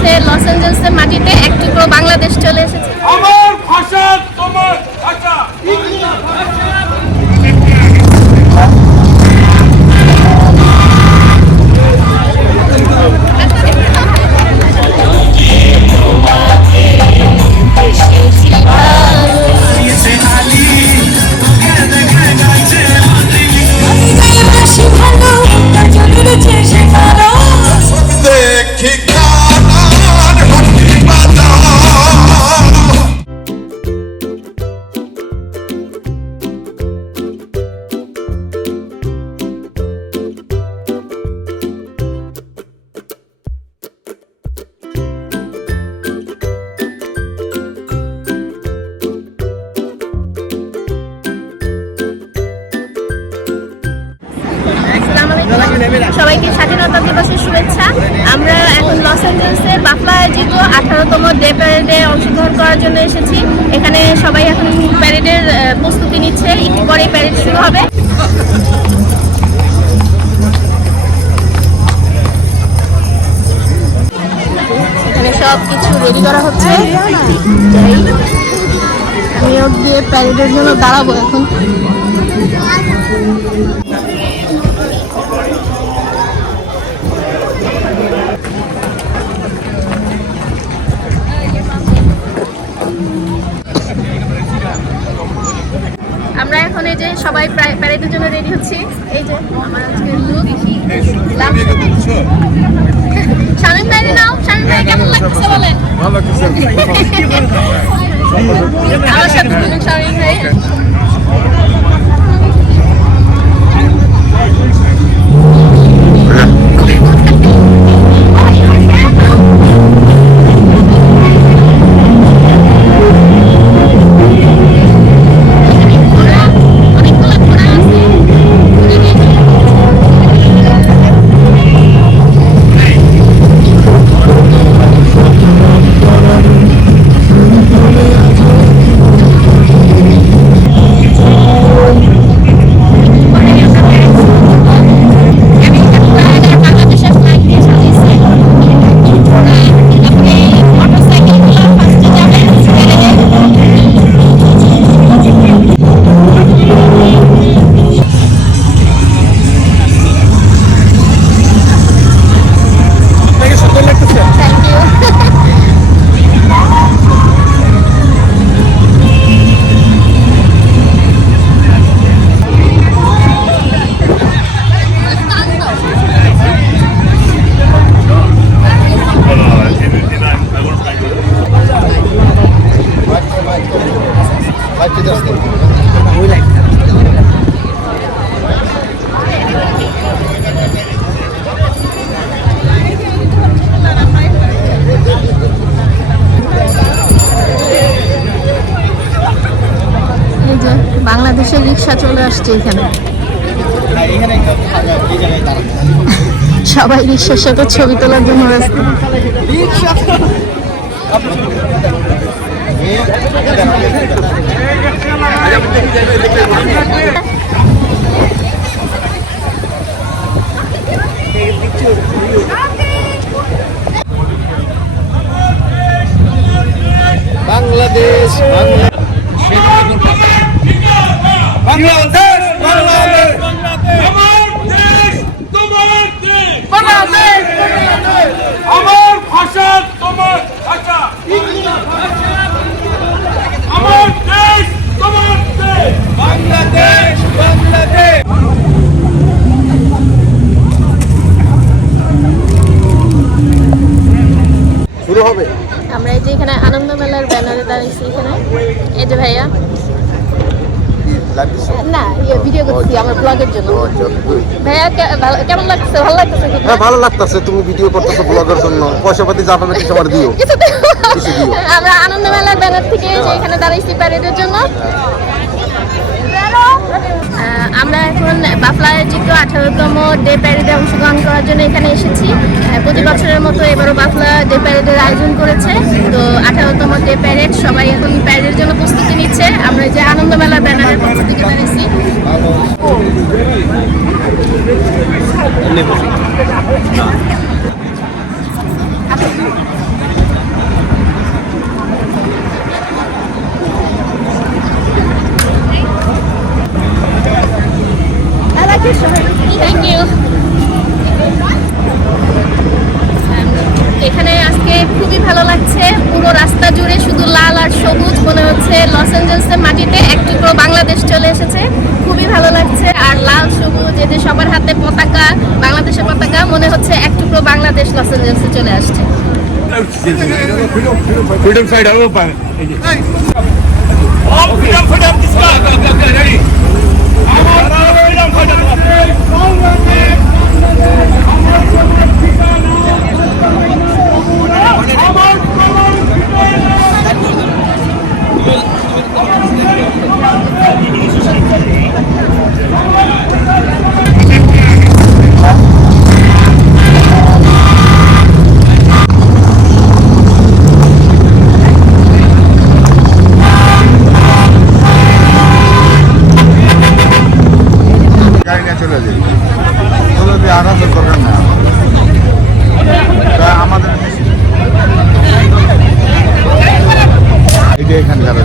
হচ্ছে লস অ্যাঞ্জেলসের মাটিতে এক টুকরো বাংলাদেশ চলে এসেছে। করার জন্য এসেছি। এখানে সবাই এখন প্যারেডের প্রস্তুতি নিচ্ছে। একটু পরে প্যারেড শুরু হবে। এখানে সব কিছু রেডি করা হচ্ছে। যাই দিয়ে প্যারেডের জন্য দাঁড়াবো এখন। যে সবাই প্রায় প্যারেডের জন্য রেডি হচ্ছি। এই যে আমার আজকে লুক শামিম ভাই নাও। শামিম ভাই কেমন লাগছে বলেন? আমার সাথে শামিম ভাই। সবাই রিক্সার সাথে ছবি তোলার জন্য ব্যস্ত। বাংলাদেশ বাংলাদেশ বাংলাদেশ আমার দেশ তোমার দেশ বাংলাদেশ আমার ভাষা তোমার ভাষা আমার দেশ তোমার দেশ বাংলাদেশ বাংলাদেশ শুরু হবে আমরা এই যে এখানে আনন্দ মেলার ব্যানারে দাঁড়িয়েছি এখানে এই যে ভাইয়া না ভিডিও করছি আমার জন্য ভাইয়া কেমন লাগছে? ভালো লাগতেছে হ্যাঁ ভালো লাগতেছে। তুমি ভিডিও করতেছো ব্লগের জন্য। পয়সা পাতি যা পাবে আমার দিও। আমরা আনন্দ মেলার ব্যানার থেকে এখানে দাঁড়াইছি প্যারেডের জন্য। আহ, আমরা এখন বাফলা আয়োজিত আঠারোতম ডে প্যারেডে অংশগ্রহণ করার জন্য এখানে এসেছি। প্রতি বছরের মতো এবারও বাফলা ডে প্যারেডের আয়োজন করেছে। তো আঠারোতম ডে প্যারেড সবাই এখন প্যারেডের জন্য প্রস্তুতি নিচ্ছে। আমরা যে আনন্দ মেলার ব্যানারের পক্ষ থেকে থ্যাংক ইউ এখানে আজকে খুবই ভালো লাগছে। পুরো রাস্তা জুড়ে শুধু লাল আর সবুজ মনে হচ্ছে। লস এঞ্জেলসের মাটিতে এক টুকরো বাংলাদেশ চলে এসেছে। খুবই ভালো লাগছে। আর লাল সবুজ এতে সবার হাতে পতাকা বাংলাদেশের পতাকা মনে হচ্ছে এক টুকরো বাংলাদেশ লস অ্যাঞ্জেলসে চলে আসছে। ফ্রিডম ফ্রিডম freedom যাবে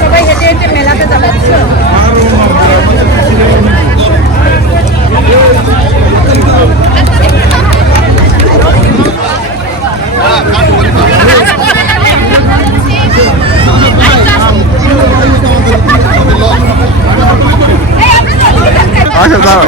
সবাই হেঁটে হেঁটে মেলাতে যাচ্ছে আচ্ছা দাঁড়াও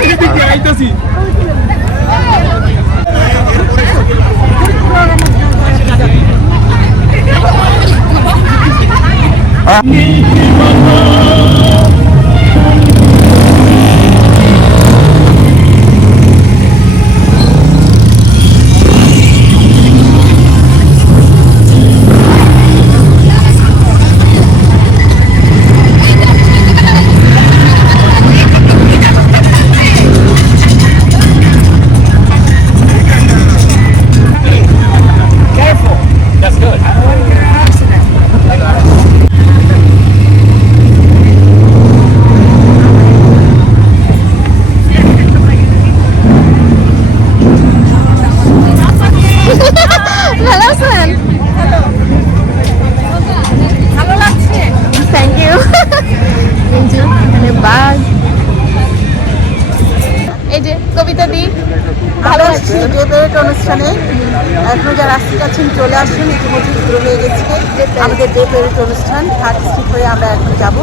আমরা এখন যাব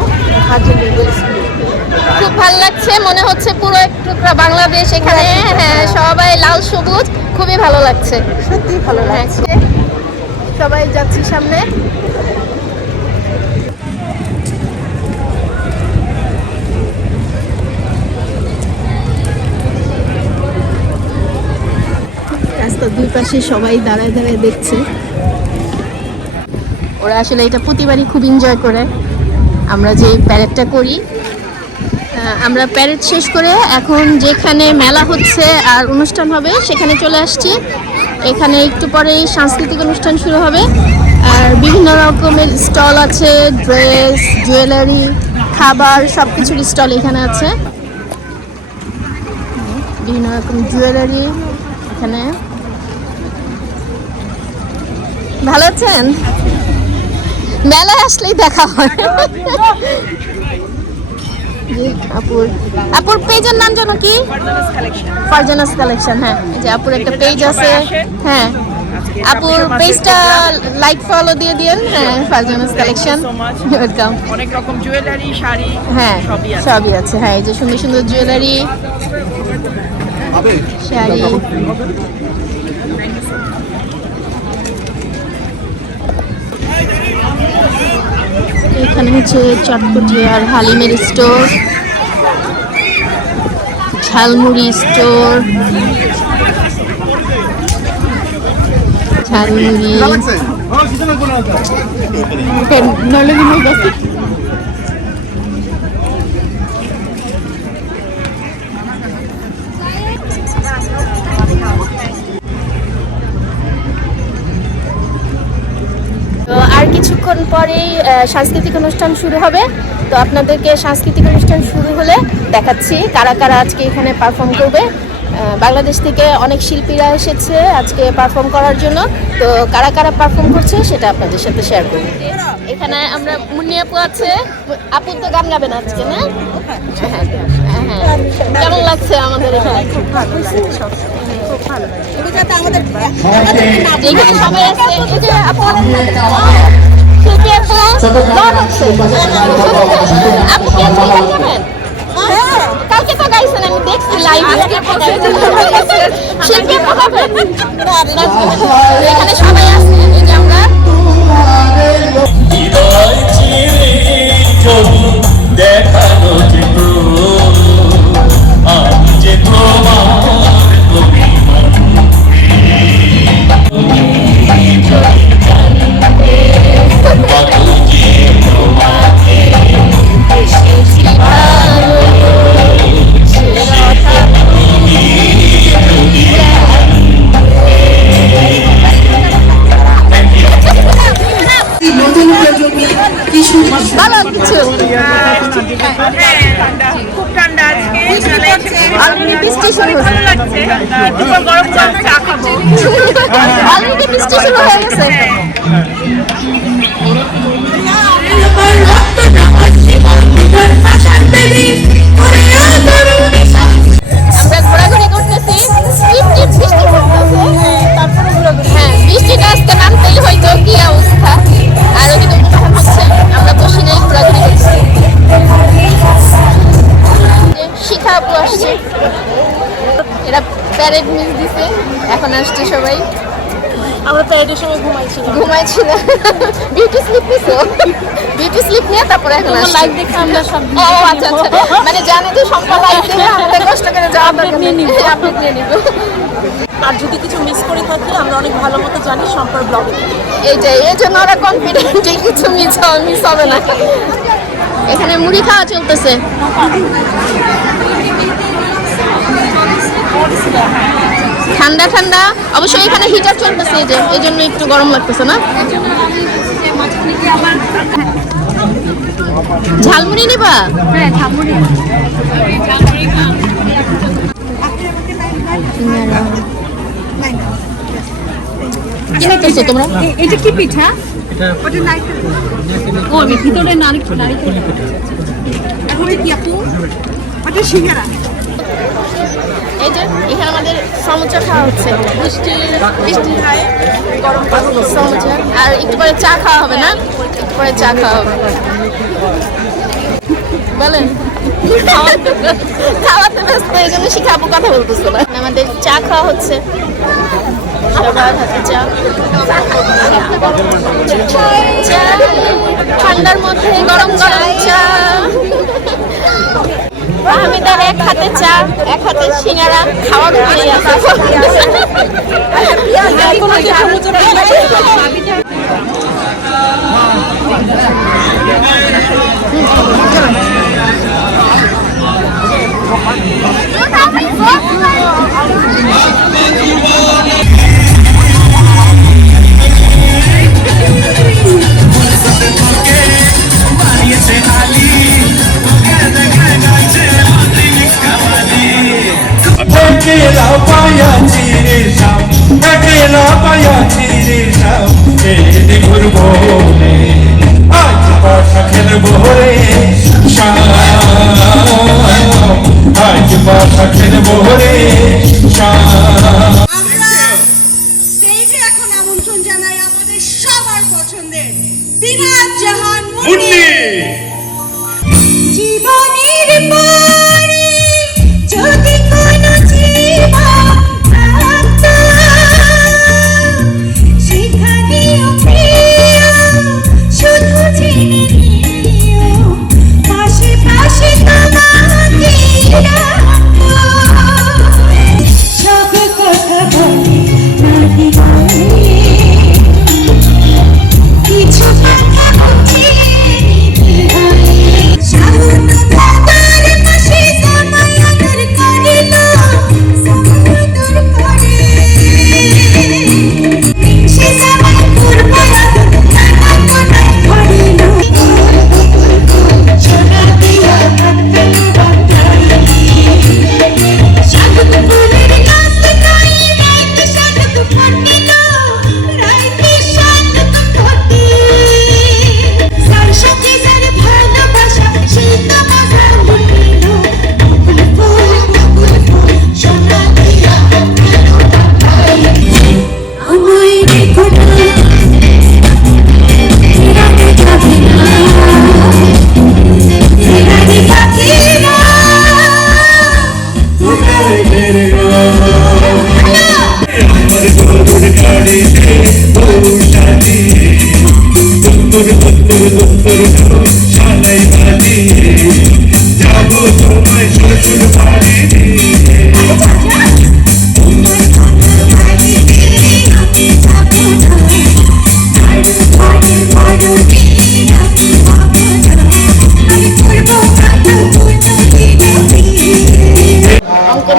হাজির মিডল স্কুলে খুব ভালো লাগছে মনে হচ্ছে পুরো এক টুকরা বাংলাদেশ এখানে হ্যাঁ সবাই লাল সবুজ খুবই ভালো লাগছে। সত্যি ভালো লাগছে। হ্যাঁ, সবাই যাচ্ছি সামনে। রাস্তার দুই পাশে সবাই দাঁড়ায় দাঁড়ায় দেখছে। ওরা আসলে এটা প্রতিবারই খুব এনজয় করে। আমরা যে প্যারেডটা করি আমরা প্যারেড শেষ করে এখন যেখানে মেলা হচ্ছে আর অনুষ্ঠান হবে সেখানে চলে আসছি। এখানে একটু পরেই সাংস্কৃতিক অনুষ্ঠান শুরু হবে। আর বিভিন্ন রকমের স্টল আছে ড্রেস জুয়েলারি খাবার সব কিছুর স্টল এখানে আছে। বিভিন্ন রকম জুয়েলারি এখানে। ভালো আছেন? মেলায় আসলেই দেখা হয়। আপুর। আপুর পেজের নাম জানো কি? ফারজানাস কালেকশন হ্যাঁ। এই যে আপুর একটা পেজ আছে। হ্যাঁ। আপুর পেজটা লাইক ফলো দিয়ে দিন হ্যাঁ ফারজানাস কালেকশন। ওয়েলকাম অনেক রকম জুয়েলারি শাড়ি হ্যাঁ সবই আছে। হ্যাঁ এই যে সুন্দর সুন্দর জুয়েলারি শাড়ি। এখানে হচ্ছে চটপটি আর হালিমের স্টোর ঝালমুড়ি স্টোর ঝালমুড়ি। নলে কিছুক্ষণ পরেই সাংস্কৃতিক অনুষ্ঠান শুরু হবে। তো আপনাদেরকে সাংস্কৃতিক অনুষ্ঠান শুরু হলে দেখাচ্ছি কারা কারা আজকে এখানে পারফর্ম করবে। বাংলাদেশ থেকে অনেক শিল্পীরা এসেছে আজকে পারফর্ম করার জন্য। তো কারা কারা পারফর্ম করছে সেটা আপনাদের সাথে শেয়ার করব। এখানে আমরা মুন্নি আপু আছে। আপু তো গান গাবেন আজকে, না? হ্যাঁ। কেমন লাগছে আমাদের এখানে? সবাই আছে। আপু কালকে তো আমি দেখছি লাইভে শিল্পী এখানে সবাই আছে। যে দেখানো যেত আমি যে তোমার এরা প্যারেড মিস দিছে এখন আসছে সবাই। আমরা প্যারেডের সময় ঘুমাইছি ঘুমাইছি না বিউটি স্লিপ নিছো? বিউটি স্লিপ নিয়ে তারপরে এখন লাইভ দেখে আমরা সব ও আচ্ছা আচ্ছা। মানে জানে যে সম্পা লাইভ দেবে আমাদের কষ্ট করে যাওয়া দরকার নেই। আপডেট নিয়ে নিব। আর যদি কিছু মিস করে থাকি আমরা অনেক ভালো মতো জানি সম্পর্ক ব্লগে এই যে এই জন্য ওরা কনফিডেন্ট যে কিছু মিস হবে মিস হবে না। এখানে মুড়ি খাওয়া চলতেছে। ঠান্ডা ঠান্ডা। অবশ্যই এখানে হিটার চলতেছে এই যে এই জন্য একটু গরম লাগতেছে না? ঝালমুড়ি নিবা? হ্যাঁ ঝালমুড়ি কি খাইতেছো তোমরা এটা কি পিঠা? ও আমি ভিতরে নারকেল নারকেল ওটা কি আপু? ওটা সিঙ্গারা। এই যে, এখানে আমাদের সমুচা খাওয়া হচ্ছে। বৃষ্টি বৃষ্টি খায়, গরম সমুচা। আর একটু পরে চা খাওয়া হবে না? একটু পরে চা খাওয়া হবে। বলেন খাওয়াতে ব্যস্ত, এই জন্য শিখাবো কথা বলতেছো না। আমাদের চা খাওয়া হচ্ছে। সবার চা। ঠান্ডার মধ্যে গরম গরম চা। আহমেদার এক হাতে চা এক হাতে সিঙ্গারা খাওয়া ঘুরে আছে। রে আজ পাশা খেলব রে আজ পাশা খেলব রে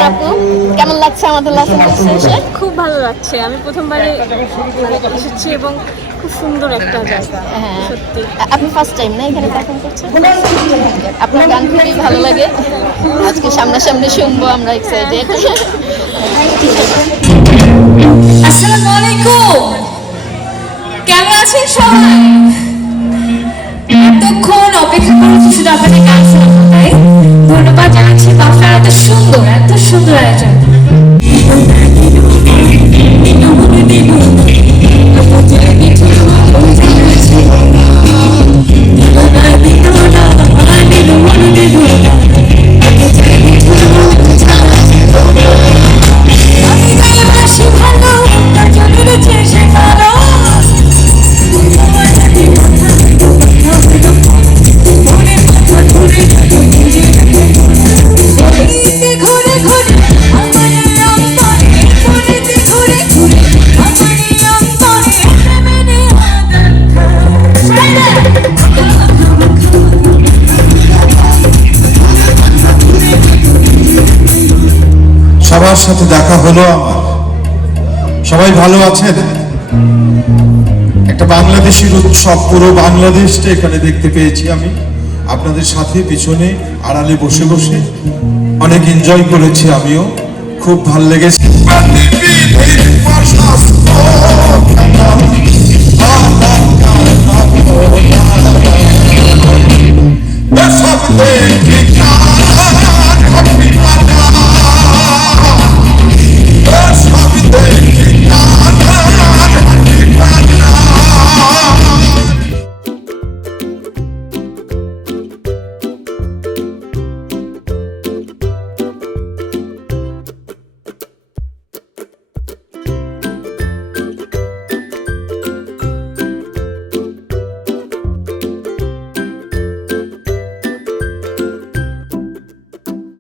অঙ্কন আপু? কেমন লাগছে আমাদের লাসেন এসে খুব ভালো লাগছে। আমি প্রথমবারে মানে এসেছি এবং খুব সুন্দর একটা জায়গা। হ্যাঁ। সত্যি। আপনি ফার্স্ট টাইম না এখানে পারফর্ম করছেন? আপনার গান খুবই ভালো লাগে। আজকে সামনাসামনি শুনব আমরা এক্সাইটেড আসসালামু আলাইকুম। কেমন আছেন সবাই? এতক্ষণ অপেক্ষা করেছি শুধু আপনাদের গান শোনাবো ধন্যবাদ জানাচ্ছি আপনারা এত সুন্দর এত সুন্দর আয়োজন। সাথে দেখা হলো আমার। সবাই ভালো আছেন? একটা বাংলাদেশের উৎসব, পুরো বাংলাদেশটা এখানে দেখতে পেয়েছি আমি। আপনাদের সাথে, পিছনে, আড়ালে বসে বসে অনেক এনজয় করেছি আমিও। খুব ভালো লেগেছে। Let's